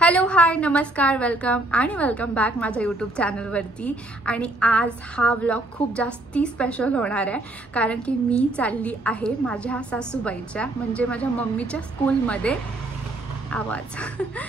Hello hi नमस्कार welcome back माझ्या YouTube चॅनलवरती। आणि आज हा व्लॉग खूप जास्ती स्पेशल होणार आहे कारण की मी चालली आहे माझ्या सासूबाईच्या म्हणजे माझ्या मम्मीच्या स्कूलमध्ये। आवाज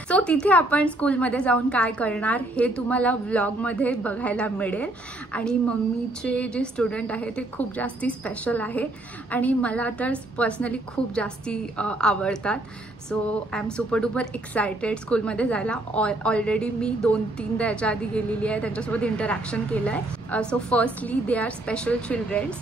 सो तिथे आपण स्कूलमध्ये जाऊन काय करणार हे तुम्हाला व्लॉगमध्ये बघायला मिळेल। आणि मम्मीचे जे स्टुडंट आहे ते खूप जास्ती स्पेशल आहे आणि मला तर पर्सनली खूप जास्ती आवडतात। So I am super duper excited स्कूलमध्ये जायला। ऑलरेडी मी 2-3दा याच्या आधी गेलेली आहे, त्यांच्यासोबत इंटरॅक्शन केलं आहे। So firstly they are special childrens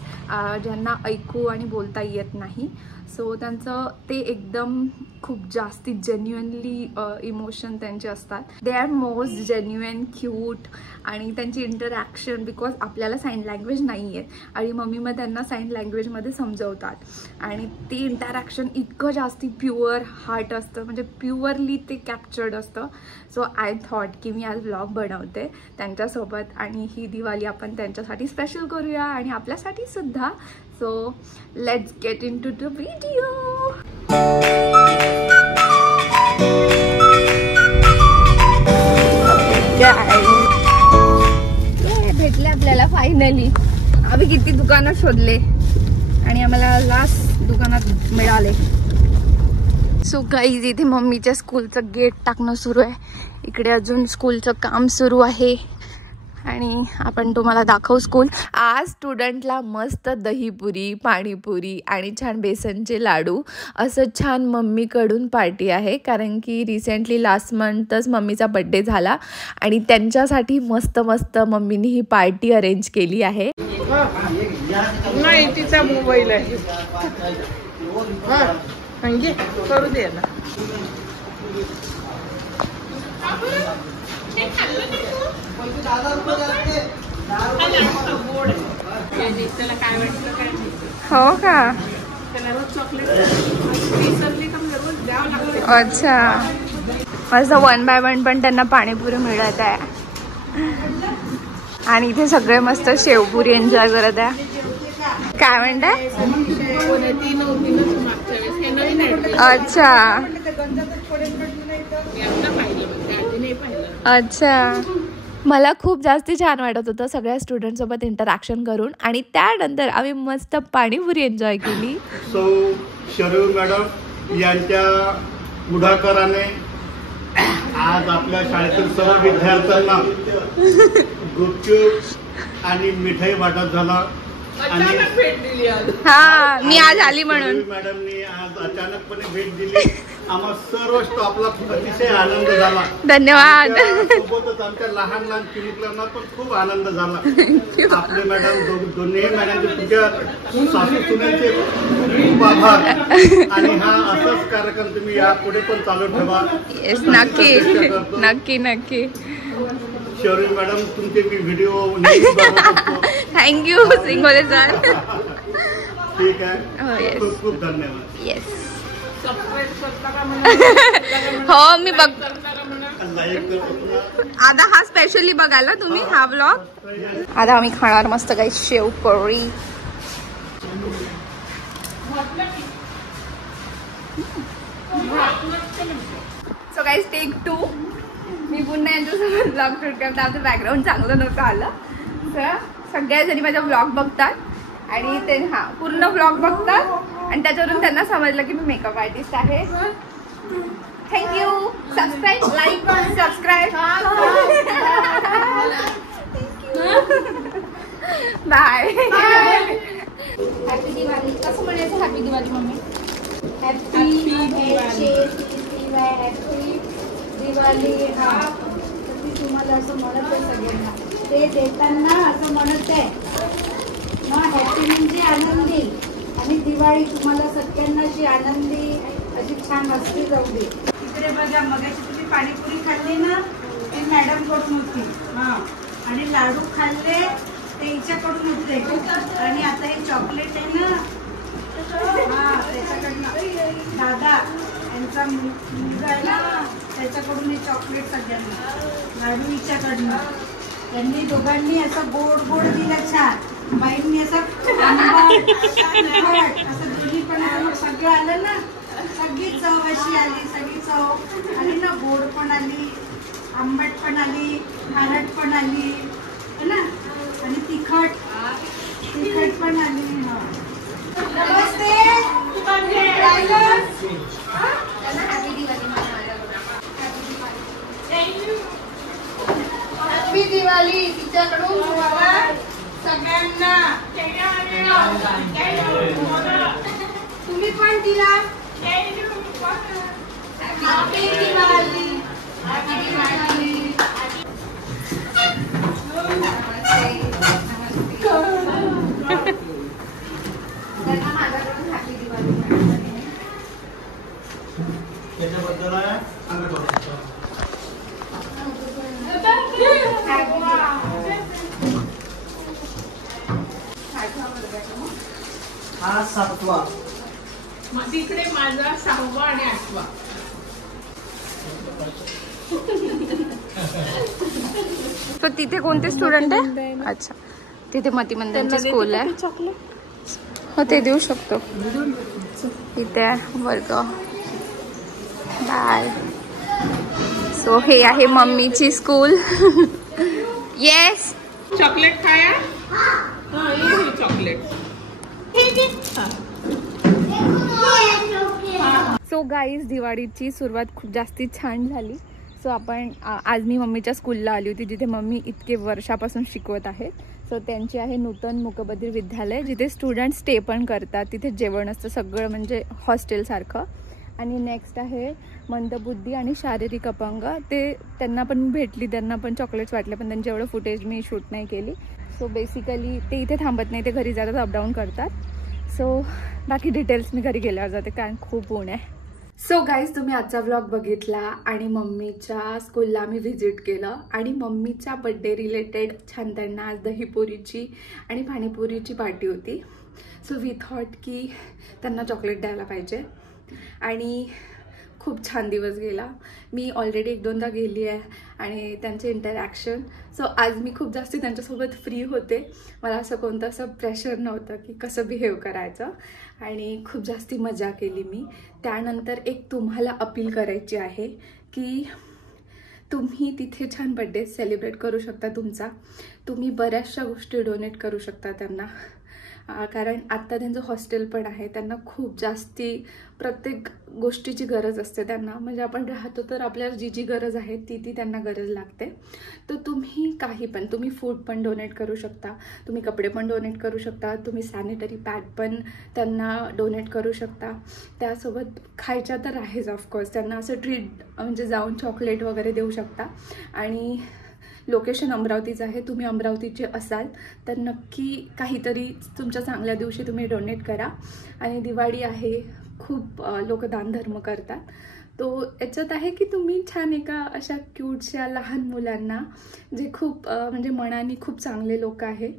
ज्यांना ऐकू आणि बोलता येत नाही। सो त्यांचं ते एकदम खूप जास्ती जेन्युइनली इमोशन त्यांचे असतात। They are most genuine cute आणि त्यांची इंटरॅक्शन बिकॉज आपल्याला साइन लँग्वेज नाही आहे आणि मम्मी मग त्यांना साइन लँग्वेजमध्ये समजवतात आणि ते इंटरॅक्शन इतकं जास्ती प्युअर हार्ट असतं, म्हणजे प्युअरली ते कॅप्चर्ड असतं। सो आय थॉट की मी आज व्लॉग बनवते त्यांच्यासोबत आणि ही दिवाळी आपण त्यांच्यासाठी स्पेशल करूया आणि आपल्यासाठी सुद्धा। So let's get into the video. भेटले आपल्याला फायनली। आम्ही किती दुकानं शोधले आणि आम्हाला लास्ट दुकानात मिळाले। सो गाईज इथे मम्मीच्या स्कूलचं गेट टाकणं सुरू आहे। इकडे अजून स्कूलचं काम सुरू आहे आणि आपण तुम्हाला दाखवू स्कूल। आज स्टुडंटला मस्त दहीपुरी, पाणीपुरी आणि छान बेसनचे लाडू असं छान मम्मीकडून पार्टी आहे कारण की रिसेंटली लास्ट मंथच मम्मीचा बर्थडे झाला आणि त्यांच्यासाठी मस्त मस्त मम्मीने ही पार्टी अरेंज केली आहे। नाही तिचा मोबाईल आहे म्हणजे करू दे ना। हो का? अच्छा, असं 1 by 1 पण त्यांना पाणीपुरी मिळत आहे आणि इथे सगळे मस्त शेवपुरी एन्जॉय करत आहे। काय म्हणताय? अच्छा अच्छा, मला खूप जास्ती छान वाटत होतं सगळ्या स्टुडंटसोबत इंटरॅक्शन करून आणि त्यानंतर आम्ही मस्त पाणीपुरी एन्जॉय केली। सो शरीर मॅडम यांच्या पुढाकाराने आज आपल्या शाळेतील सर्व विद्यार्थ्यांना गुपचूप आणि मिठाई वाटप झाला आणि हा मी आज आली म्हणून मॅडमनी आज अचानकपणे भेट दिली। आम्हा सर्व स्टॉपला अतिशय आनंद झाला। धन्यवाद। सोबतच आमच्या लहान लहान चिमुकल्यांना पण खूप आनंद झाला। आपले मॅडम दोन्ही मॅडमचे तुमच्या सासू सुनेचे खूप आभार आणि हा असाच कार्यक्रम तुम्ही यापुढे पण चालू ठेवा। येस, नक्की नक्की नक्की। शौर्य मॅडम तुमचे मी व्हिडिओ थँक्यू सिंगोले सर। ठीक आहे, खूप खूप धन्यवाद। येस हो मी बघ आता हा स्पेशली बघायला तुम्ही हा व्लॉग। आता आम्ही खाणार मस्त काही शेवपुरी। So guys take 2। मी पुन्हा यांच्यासोबत ब्लॉग शूट करते। आमचं बॅकग्राऊंड चांगलं नव्हतं आलं तर सगळ्या जणी माझा ब्लॉग बघतात आणि ते पूर्ण ब्लॉग बघतात आणि त्याच्यावरून त्यांना समजलं की मी मेकअप आर्टिस्ट आहे। Thank you. Subscribe, like, subscribe. Bye. Happy Diwali कसं म्हणायचं? Happy Diwali mummy. Happy Diwali हा तुम्हाला असं म्हणत आहे सगळ्यांना, ते देताना असं म्हणत आहे मग हॅपी म्हणजे आनंदी आणि दिवाळी तुम्हाला सगळ्यांना अशी आनंदी अशी छान असती जाऊ दे। इकडे बघा मगाशी तुम्ही पाणीपुरी खाल्ली ना ती मॅडम कडून होती आणि लाडू खाल्ले ते हिच्याकडून होते आणि आता हे चॉकलेट आहे ना त्याच्याकडनं दादा यांचा मुलगा आहे ना त्याच्याकडून हे चॉकलेट सगळ्यांना, लाडू हिच्याकडनं। त्यांनी दोघांनी असं गोड गोड दिलं छान। बाईंनी असं असं दोन्ही पण सगळं आलं ना, सगळी चव अशी आली, सगळी चव आली ना, गोड पण आली आंबट पण आली, खारट पण आली है ना, आणि तिखट पण आली. नमस्ते. हॅपी दिवाळी तिच्याकडून तुम्हाला सगळ्यांना. तुम्ही पण तिला हॅपी दिवाळी. हॅपी दिवाळी. माझ्याकडून हॅपी दिवाळी. हा 7वा. तिकडे माझा 6वा आणि 8वा. तर तिथे कोणते स्टुडंट आहे? अच्छा, तिथे मतिमंदांची स्कूल आहे. हो, ते देऊ शकतो. इथे वर्ग. बाय. सो हे आहे मम्मीची स्कूल. येस. चॉकलेट खाया. हाँ, ये चॉकलेट. सो गाईज, दिवाळीची सुरुवात खूप जास्ती छान झाली. सो आपण आज मी मम्मीच्या स्कूलला आली होती, जिथे मम्मी इतके वर्षापासून शिकवत आहेत. सो त्यांची आहे नूतन मुकबधीर विद्यालय, जिथे स्टुडंट स्टे पण करतात. तिथे जेवण असतं सगळं, म्हणजे हॉस्टेलसारखं. आणि नेक्स्ट आहे मंदबुद्धी आणि शारीरिक अपंग. ते त्यांना पण भेटली, त्यांना पण चॉकलेट्स वाटले, पण त्यांचे एवढं फुटेज मी शूट नाही केली. सो बेसिकली ते इथे थांबत नाही, ते घरी जातात, अपडाऊन करतात. सो बाकी डिटेल्स मी घरी गेल्यावर जाते, कारण खूप ऊन आहे. सो गाईज, तुम्ही आजचा व्लॉग बघितला आणि मम्मीच्या स्कूलला आम्ही व्हिजिट केलं आणि मम्मीच्या बड्डे रिलेटेड छान त्यांना आज दहीपुरीची आणि पाणीपुरीची पार्टी होती. सो वी थॉट की त्यांना चॉकलेट द्यायला पाहिजे आणि खूप छान दिवस गेला. मी ऑलरेडी 1-2दा गेली आहे आणि त्यांचे इंटरॅक्शन. सो आज मी खूप जास्त त्यांच्यासोबत फ्री होते. मला असं कोणतं असं प्रेशर नव्हतं की कसं बिहेव करायचं आणि खूप जास्ती मजा केली मी. त्यानंतर एक तुम्हाला अपील करायची आहे की तुम्ही तिथे छान बड्डे सेलिब्रेट करू शकता तुमचा. तुम्ही बऱ्याचशा गोष्टी डोनेट करू शकता त्यांना, कारण आत्ता त्यांचं हॉस्टेल पण आहे. त्यांना खूप जास्ती प्रत्येक गोष्टीची गरज असते त्यांना, म्हणजे आपण राहतो तर आपल्याला जी जी गरज आहे ती त्यांना गरज लागते. तर तुम्ही काही पण, तुम्ही फूड पण डोनेट करू शकता, तुम्ही कपडे पण डोनेट करू शकता, तुम्ही सॅनिटरी पॅड पण त्यांना डोनेट करू शकता. त्यासोबत खायच्या तर आहेच ऑफकोर्स, त्यांना असं ट्रीट म्हणजे जाऊन चॉकलेट वगैरे देऊ शकता. आणि लोकेशन अमरावतीचं आहे. तुम्ही अमरावतीचे असाल तर नक्की काहीतरी तुमच्या चांगल्या दिवशी तुम्ही डोनेट करा. आणि दिवाळी आहे, खूप लोक दानधर्म करतात. तो याच्यात आहे की तुम्ही छान एका अशा क्यूटशा लहान मुलांना, जे खूप म्हणजे मनाने खूप चांगले लोक आहे,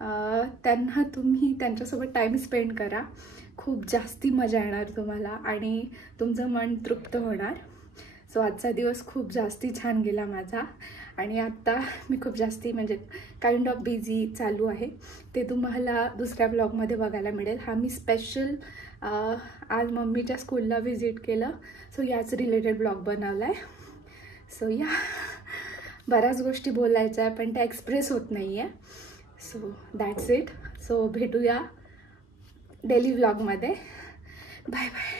त्यांना तुम्ही त्यांच्यासोबत टाईम स्पेंड करा. खूप जास्ती मजा येणार तुम्हाला आणि तुमचं मन तृप्त होणार. सो आजचा दिवस खूप जास्ती छान गेला माझा आणि आत्ता मी खूप जास्ती म्हणजे काइंड ऑफ बिझी चालू आहे. ते तुम्हाला दुसऱ्या ब्लॉगमध्ये बघायला मिळेल. हा मी स्पेशल आज मम्मीच्या स्कूलला व्हिजिट केलं, सो याच रिलेटेड ब्लॉग बनवला आहे. सो या बऱ्याच गोष्टी बोलायच्या आहे पण त्या एक्सप्रेस होत नाही आहे. So that's it. सो भेटूया डेली व्लॉगमध्ये. Bye bye.